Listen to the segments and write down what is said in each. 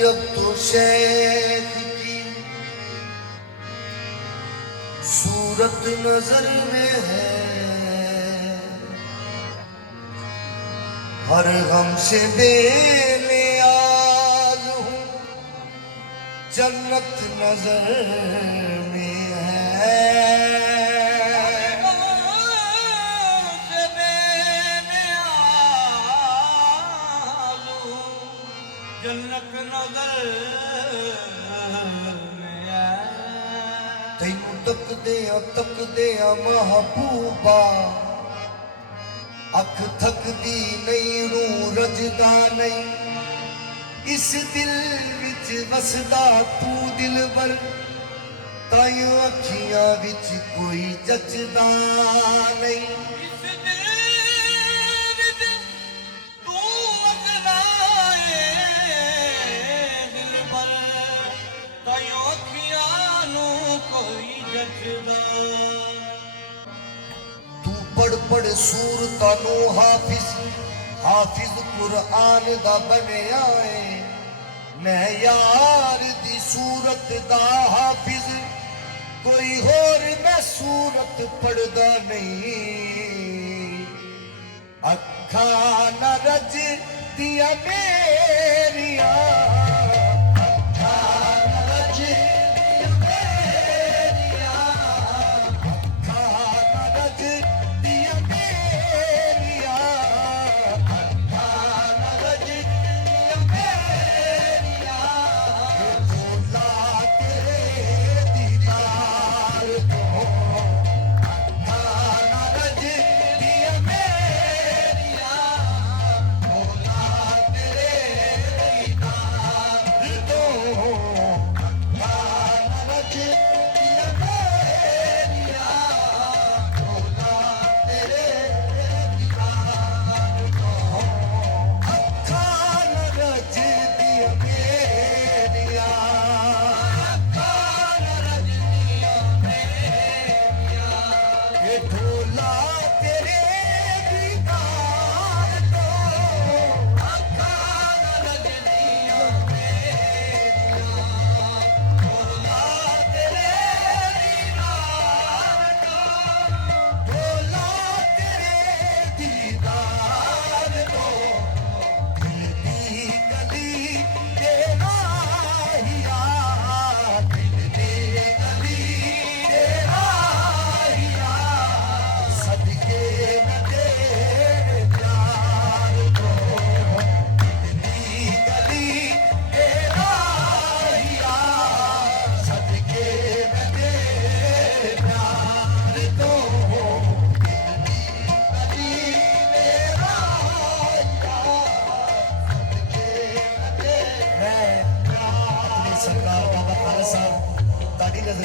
अब तो शेख की सूरत नजर में है, हर गम से बेनियाज हूँ, जन्नत नजर में है। जन्नत नजर में तैनू तकदे महबूबा, अख थकदी नहीं रूह रजदा नहीं, इस दिल विच वसदा तू दिलबर, ताइयों अखियां विच कोई जचदा नहीं। तू पढ़ पढ़ सूरतां नू हाफिज हाफिज कुरान दा बनया है, मैं यार दी सूरत दा हाफिज, कोई होर मैं सूरत पढ़दा नहीं। अखां ना रज दिया मेरिया,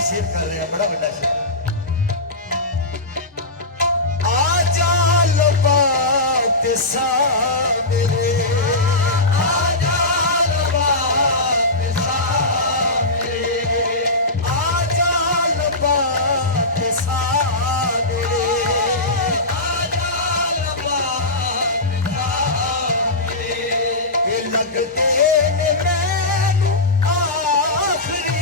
शेर कर रहे हैं बड़ा बड़ा शेर। आजा लबात सामने, आजा लबात सामने, आजा लबात सामने, आजा लबात सामने, ये लगते ने मैनू आखरी,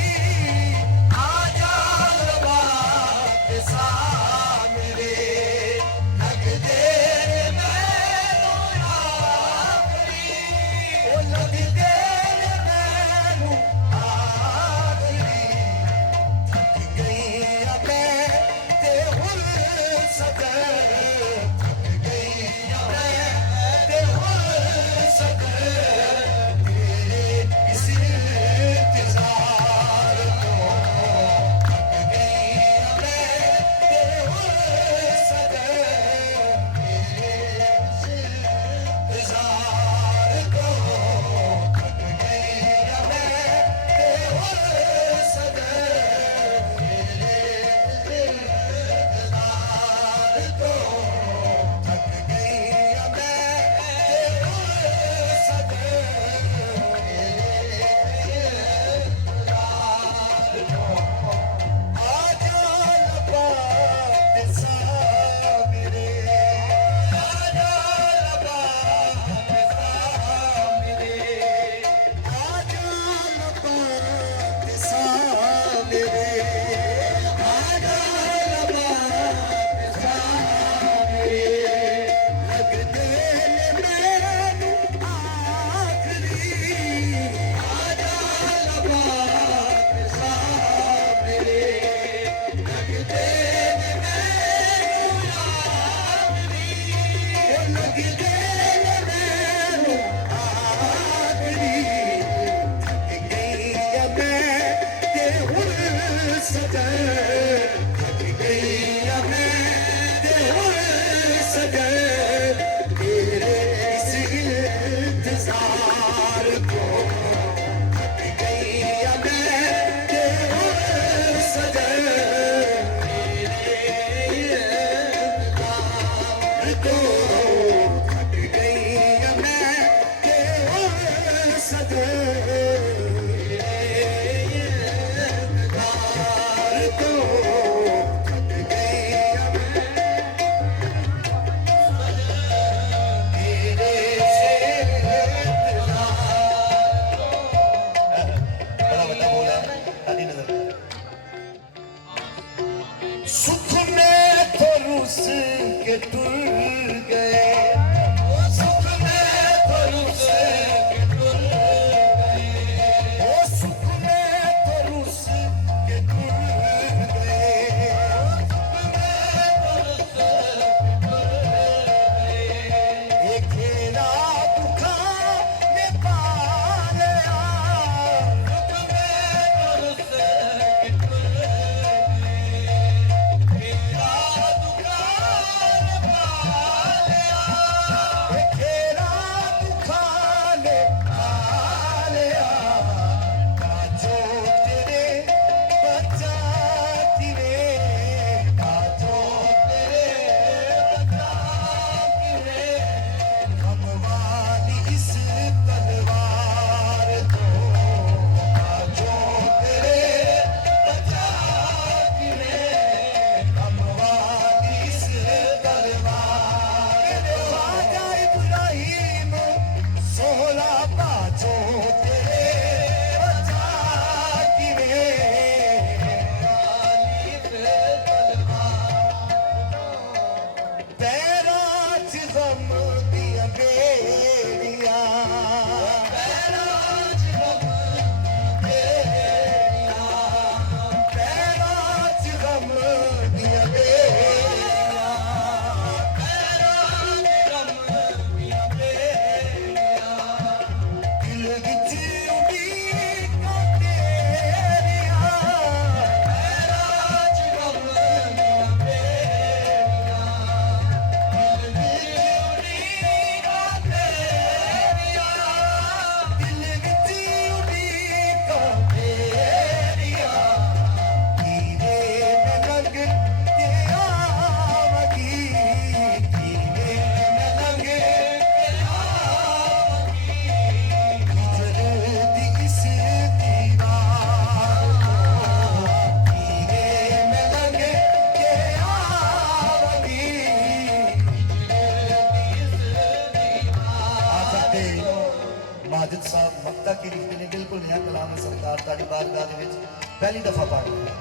के टूर गए वो सुख में तो रुस के टूर गए वो सुख में तो रुस के टूर गए ये खेला दुखा में पाया खेला दुखा ने पाया बाजो तेरे बचा किरे बाजो तेरे बचा किरे कमवाली इस तलवार को बाजो तेरे बचा किरे कमवाली इस तलवार ख्वाजा इब्राहिम सोहला बाजो तेरे बचा किरे पैरां च गम दियां बेड़ियां पैरां च गम बेड़ियां पैरां च गम दियां बेड़ियां पैरां च गम दियां बेड़ियां दिल विच उड़ीकां तेरियां पैरां च गम दियां बेड़ियां दिल विच उड़ीकां तेरियां दिल विच उड़ीकां तेरियां हीरे नंग के आवागी हीरे नंग के आवागी हिजर दी इस दीवार को हीरे नंग के आवागी ਆਜ਼ਾਦੇ ਮਾਜਿਦ ਸਾਹਿਬ ਮਕਤਾ ਕੀ ਲਿਖਦੇ ਨੇ ਬਿਲਕੁਲ ਨया ਕਲਾਮ ਸਰਕਾਰ ਤੁਹਾਡੀ ਬਾਰਗਾਹ ਦੇ ਵਿੱਚ ਪਹਿਲੀ ਦਫਾ ਪੜ੍ਹ ਰਿਹਾ